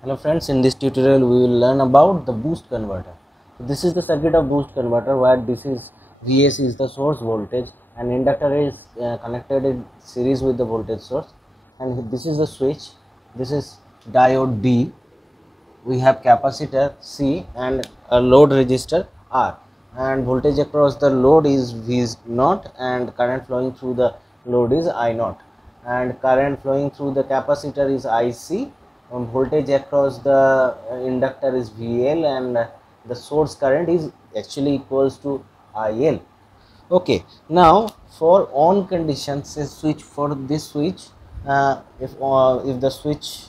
Hello friends, in this tutorial we will learn about the boost converter. So this is the circuit of boost converter where this is Vs is the source voltage and inductor is connected in series with the voltage source, and this is the switch. This is diode D. We have capacitor C and a load resistor R, and voltage across the load is V0 and current flowing through the load is I0, and current flowing through the capacitor is IC. Voltage across the inductor is VL, and the source current is actually equals to IL. Okay, now for on condition, say switch, for this switch, if the switch,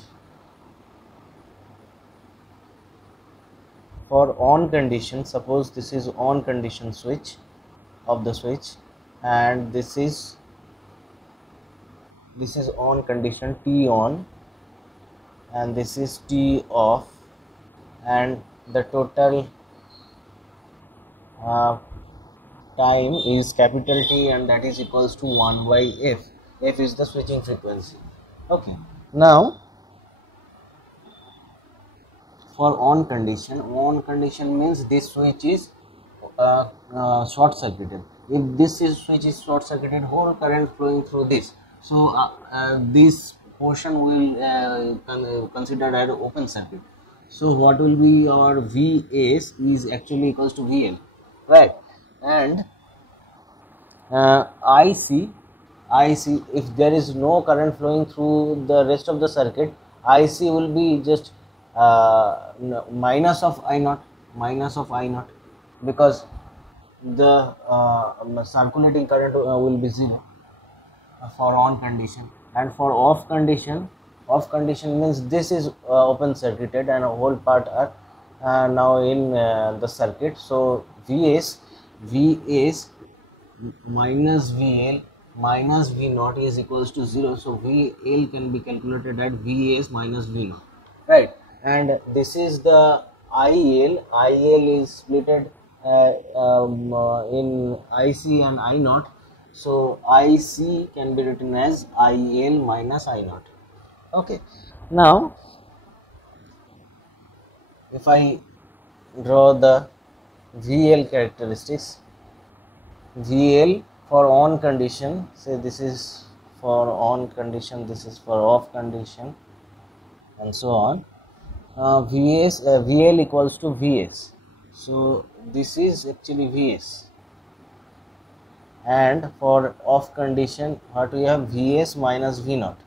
for on condition, suppose this is on condition switch of the switch, and this is on condition T on, and this is T off, and the total time is capital T, and that is equals to 1 by F. F is the switching frequency. Okay, now for on condition means this switch is short circuited. If this switch is short circuited, whole current flowing through this, so this portion will considered as open circuit. So what will be our Vs is actually equals to VL, right? And IC, if there is no current flowing through the rest of the circuit, IC will be just minus of I0, because the circulating current will be 0 for on condition. And for off condition means this is open circuited and a whole part are now in the circuit. So Vs minus VL minus V0 is equals to 0. So VL can be calculated at Vs minus V0, right? And this is the IL. IL is splitted in IC and I0. So IC can be written as IL minus I0. Okay, now if I draw the VL characteristics, VL for on condition, say this is for on condition, this is for off condition, and so on. VL equals to Vs, so this is actually Vs. And for off condition, what we have, Vs minus V0,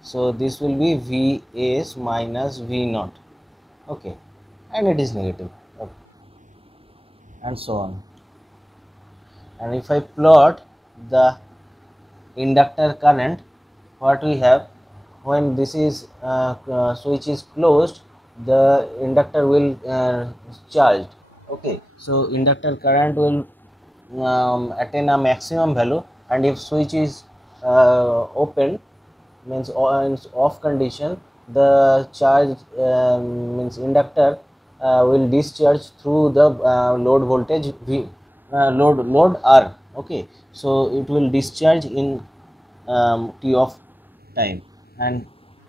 so this will be Vs minus V0. Okay, and it is negative. Okay, and so on. And if I plot the inductor current, what we have, when this is switch is closed, the inductor will charged. Okay, so inductor current will attain a maximum value, and if switch is open, means off condition, the charge means inductor will discharge through the load voltage V, load R. Okay, so it will discharge in T off time, and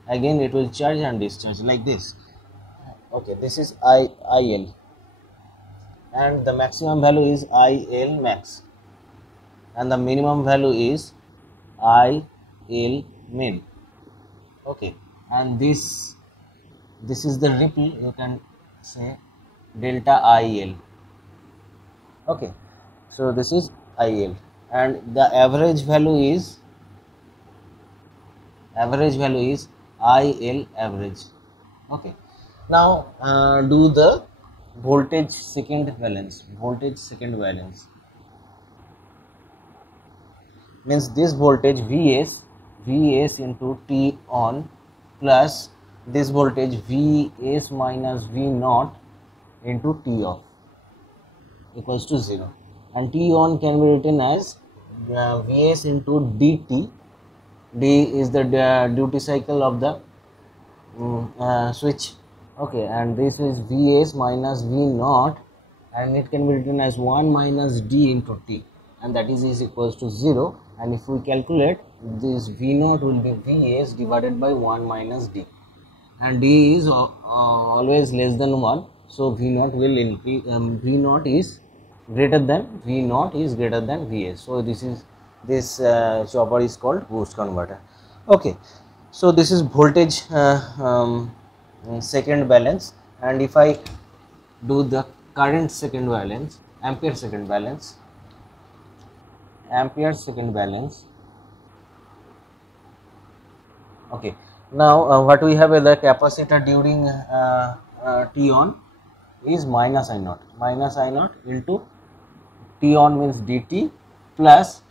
again it will charge and discharge like this. Okay, this is IL, and the maximum value is IL max, and the minimum value is IL min. Okay, and this is the ripple, you can say delta IL. Okay, so this is IL, and the average value is IL average. Okay, now do the voltage second valence. Means this voltage Vs into T on plus this voltage Vs minus V0 into T off equals to 0, and T on can be written as Vs into dt. D is the duty cycle of the switch. Okay, and this is Vs minus V0, and it can be written as 1 minus d into t, and that is equals to 0. And if we calculate, this V0 will be Vs divided by 1 minus d. and D is always less than 1, so V naught will increase, V naught is greater than Vs. So this chopper is called boost converter. Okay, so this is voltage second balance, and if I do the current second balance, ampere second balance, okay. Now what we have the capacitor during T on is minus I naught into T on means dt plus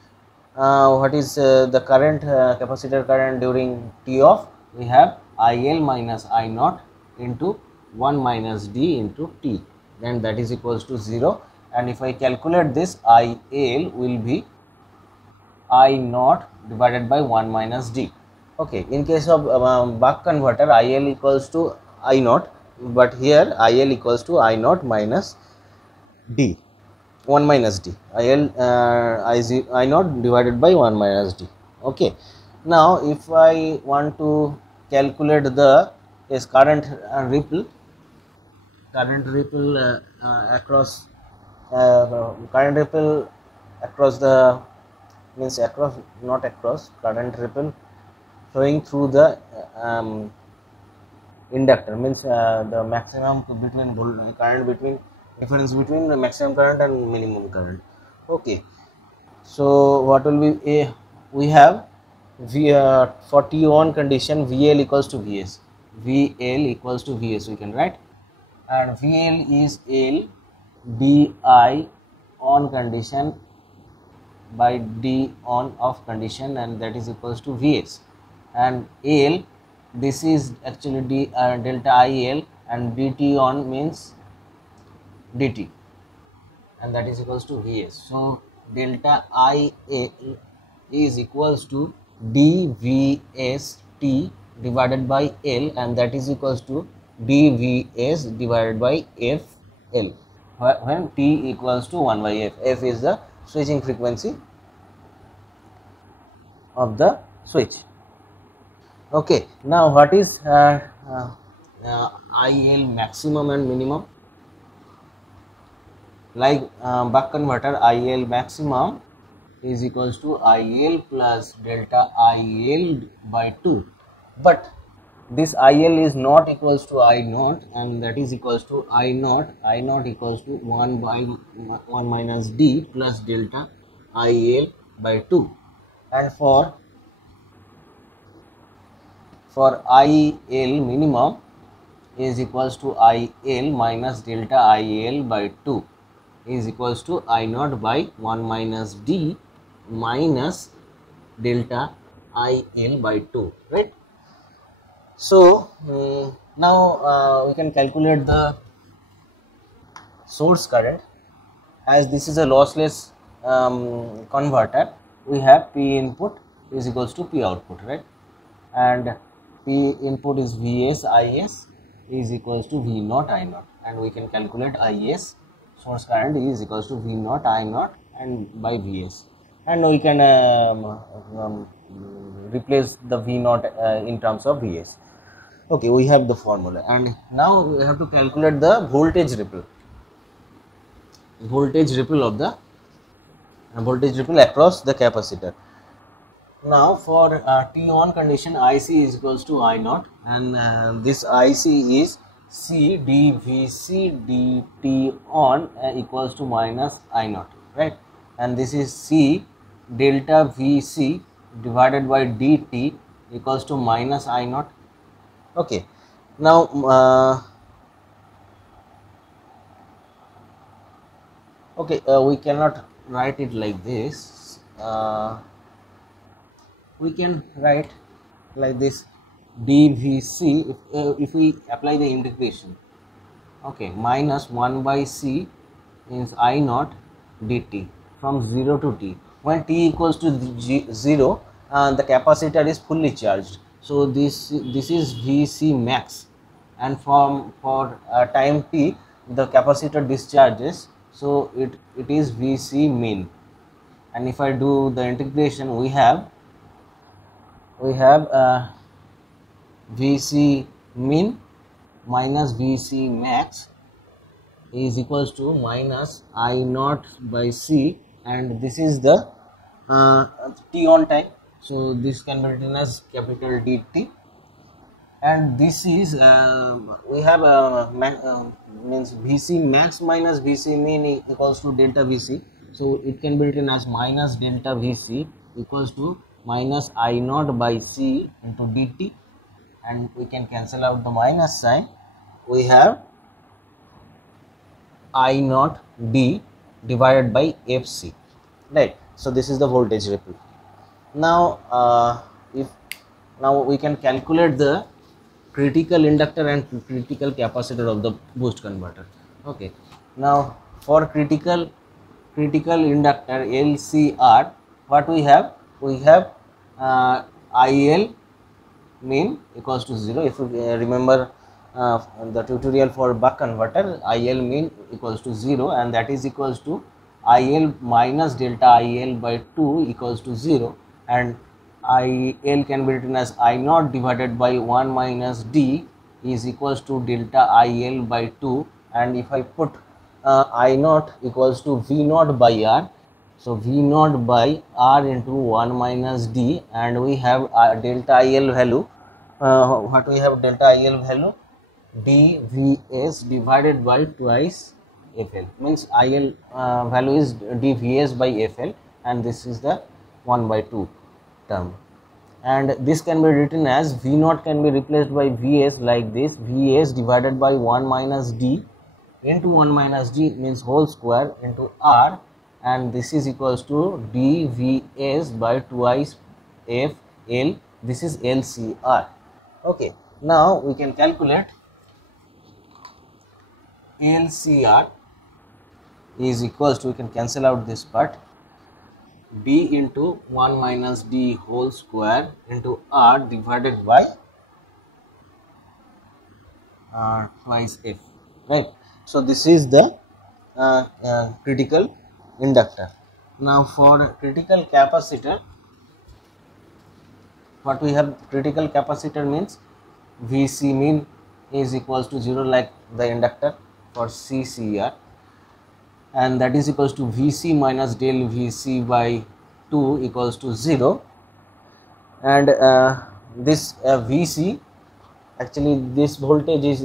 what is the current capacitor current during T off, we have IL minus I naught into 1 minus D into T, then that is equals to 0, and if I calculate this, IL will be I naught divided by 1 minus D. Okay, in case of buck converter, IL equals to I naught, but here IL equals to I naught minus D, 1 minus D, I naught divided by 1 minus D. Okay, now if I want to calculate the current ripple across current ripple across the means across, not across, current ripple flowing through the inductor means the maximum between current between difference between the maximum current and minimum current. Okay, so what will be a, we have for T on condition VL equals to Vs, we can write, and VL is L di on condition by D on off condition, and that is equals to Vs, and L, this is actually delta IL, and dt on means dt, and that is equals to Vs. So delta IL is equals to dVst divided by L, and that is equals to dVs divided by FL when T equals to 1 by F. F is the switching frequency of the switch. Okay, now what is IL maximum and minimum? Like buck converter, IL maximum is equals to IL plus delta IL by 2, but this IL is not equals to I naught, and that is equals to I naught equals to 1 by 1 minus D plus delta IL by 2, and for IL minimum is equals to IL minus delta IL by 2 is equals to I naught by 1 minus D minus delta IL by 2, right? So now we can calculate the source current. As this is a lossless converter, we have P input is equals to P output, right? And P input is Vs Is is equals to V naught I naught, and we can calculate Is, source current, is equals to V naught I naught and by Vs, and we can replace the V naught in terms of Vs. Okay, we have the formula, and now we have to calculate the voltage ripple of the voltage ripple across the capacitor. Now for T on condition, IC is equals to I naught, and this IC is C dVc dt on equals to minus I naught, right? And this is C delta Vc divided by dt equals to minus I naught. Okay, now we cannot write it like this. We can write like this, dVc, if we apply the integration, okay, minus 1 by C means I naught dt from 0 to T. When T equals to 0, the capacitor is fully charged, so this is Vc max, and for time T the capacitor discharges, so it is Vc min, and if I do the integration, we have Vc min minus Vc max is equals to minus I naught by C, and this is the T on time. So this can be written as capital DT, and this is we have means Vc max minus Vc min equals to delta Vc. So it can be written as minus delta Vc equals to minus I naught by C into dt, and we can cancel out the minus sign. We have I naught d divided by Fc, right? So this is the voltage ripple. Now if now we can calculate the critical inductor and critical capacitor of the boost converter. Okay, now for critical inductor LCR, what we have? We have IL min equals to 0. If you remember the tutorial for buck converter, IL min equals to 0, and that is equals to IL minus delta IL by 2 equals to 0, and IL can be written as I naught divided by 1 minus D is equals to delta IL by 2, and if I put I naught equals to V naught by R, so V naught by R into 1 minus D, and we have delta IL value. What we have delta IL value? dVs divided by twice FL, means IL value is dVs by FL, and this is the 1 by 2 term, and this can be written as V naught can be replaced by Vs like this: Vs divided by 1 minus D into 1 minus D means whole square into R, and this is equals to dVs by twice FL. This is LCR. Okay, now we can calculate LCR is equals to, we can cancel out this part, D into 1 minus D whole square into R divided by twice F, right? So this is the critical inductor. Now for critical capacitor, what we have? Critical capacitor means Vc min is equals to 0 like the inductor for CCR, and that is equals to Vc minus del Vc by 2 equals to 0, and this Vc, actually this voltage is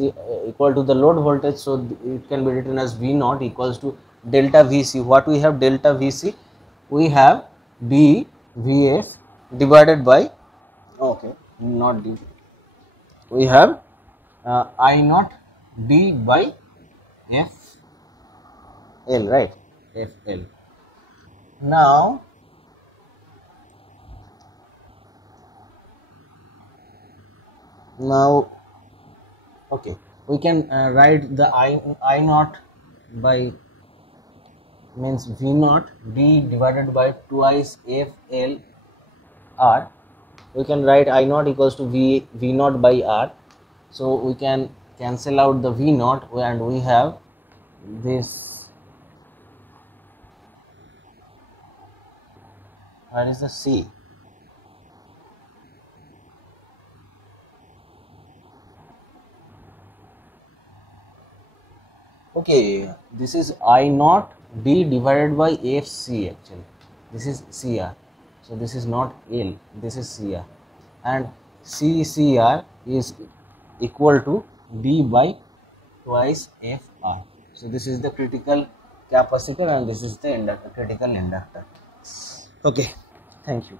equal to the load voltage, so it can be written as V naught equals to delta Vc. What we have? Delta Vc, we have d Vs divided by, okay, not d, we have I naught d by FL, right? FL. Now okay, we can write the I naught by means V naught D divided by twice FL R. We can write I naught equals to V naught by R, so we can cancel out the V naught, and we have this. Where is the C? Okay, this is I naught D divided by FC actually. This is CR. So this is not L, this is CR. And CCR is equal to D by twice FR. So this is the critical capacitor, and this is the inductor, critical inductor. Okay, thank you.